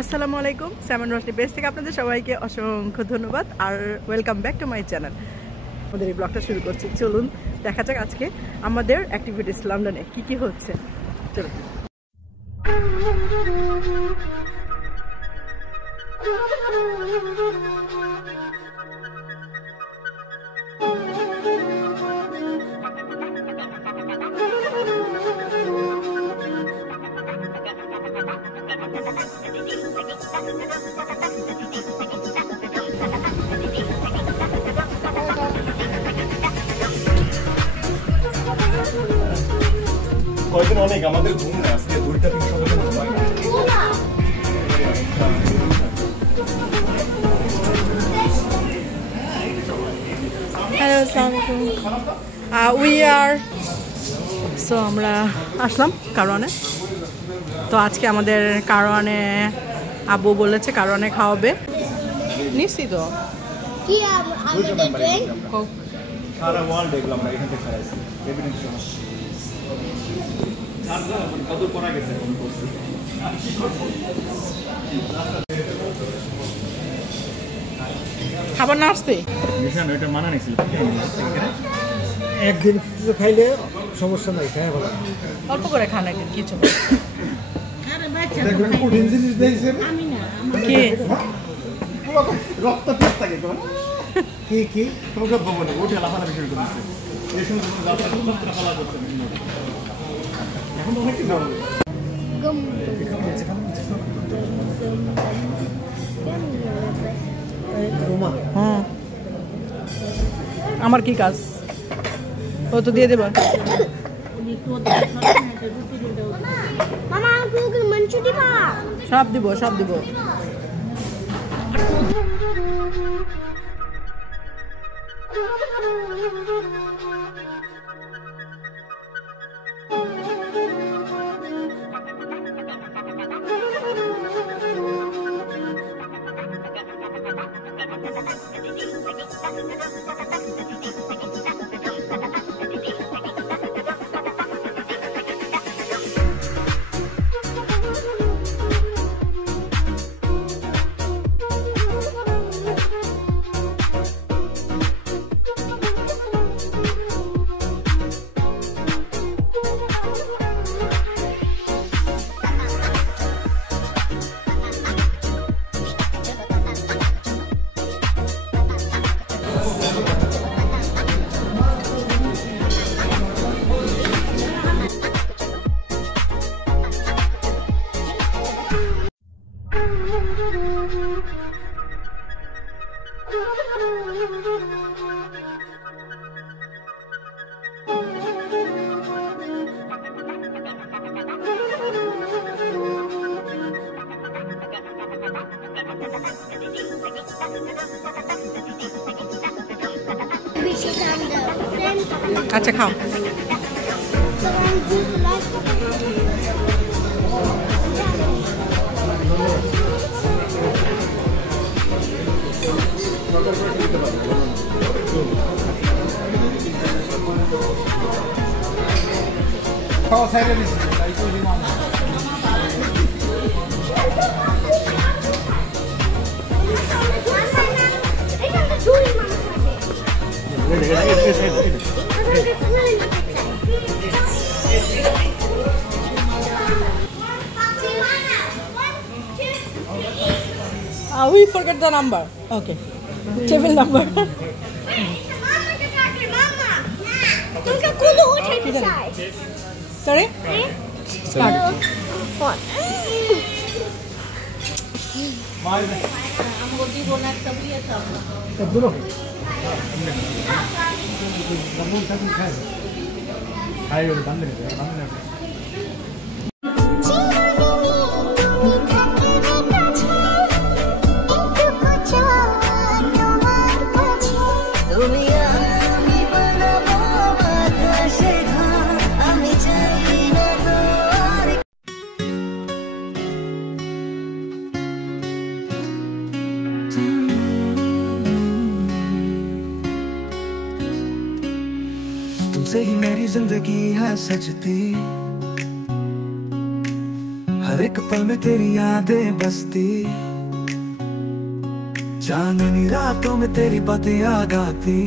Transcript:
আসসালামু আলাইকুম, salmon Roshni page থেকে আপনাদের সবাইকে অসংখ্য ধন্যবাদ আর welcome back to my channel. আমাদের এই ব্লগটা শুরু করছি, চলুন দেখা যাক আজকে আমাদের অ্যাক্টিভিটিস লন্ডনে কি কি হচ্ছে। চলুন। কয়েকদিন অনেক আমাদের ঘুম না, আজকে 2টা 3 সময় হ্যালো, আসসালামু আলাইকুম। আমরা আসলাম কারওয়ানে। তো আজকে আমাদের কারওয়ানে আব্বু বলেছে কারওয়ানে খাওয়াবে। নিশ্চিত কি আমাদের সারা ওয়ার্ল্ড দেখলাম না, এখান থেকে ছাড়াইছি এভিডেন্স সহ সারা কত করা গেছে কোন করছি খাবার না আসছে মিশন এটা মানা নিছিল একদিন কিছু খাইলে সমস্যা নাই, খাই ভালো। অল্প করে খান একদিন কিছু। কঠিন জিনিস দেখছেন কি রক্ত পেট থাকে কোন কি কি তোমাকে বলবো ওটা লাফালাফি শুরু করেছে এই সময় তোমরা যাত্রা যাত্রা ফলা করছে এখন তো অনেক কিছু হবে আমার কি কাজ? ও তো দিয়ে দেবা। মামা আমাকে মাংস দিবা? সব দিব, সব দিব। আচ্ছা খাও। খাওয়া সাইডে নিছি তাই তো দিলাম। We forget the number. Okay. Table number. Sorry? Start. तुमसे ही मेरी जिंदगी है सजती, हर एक पल में तेरी यादें बसती, चांदनी रातों में तेरी बातें याद आती।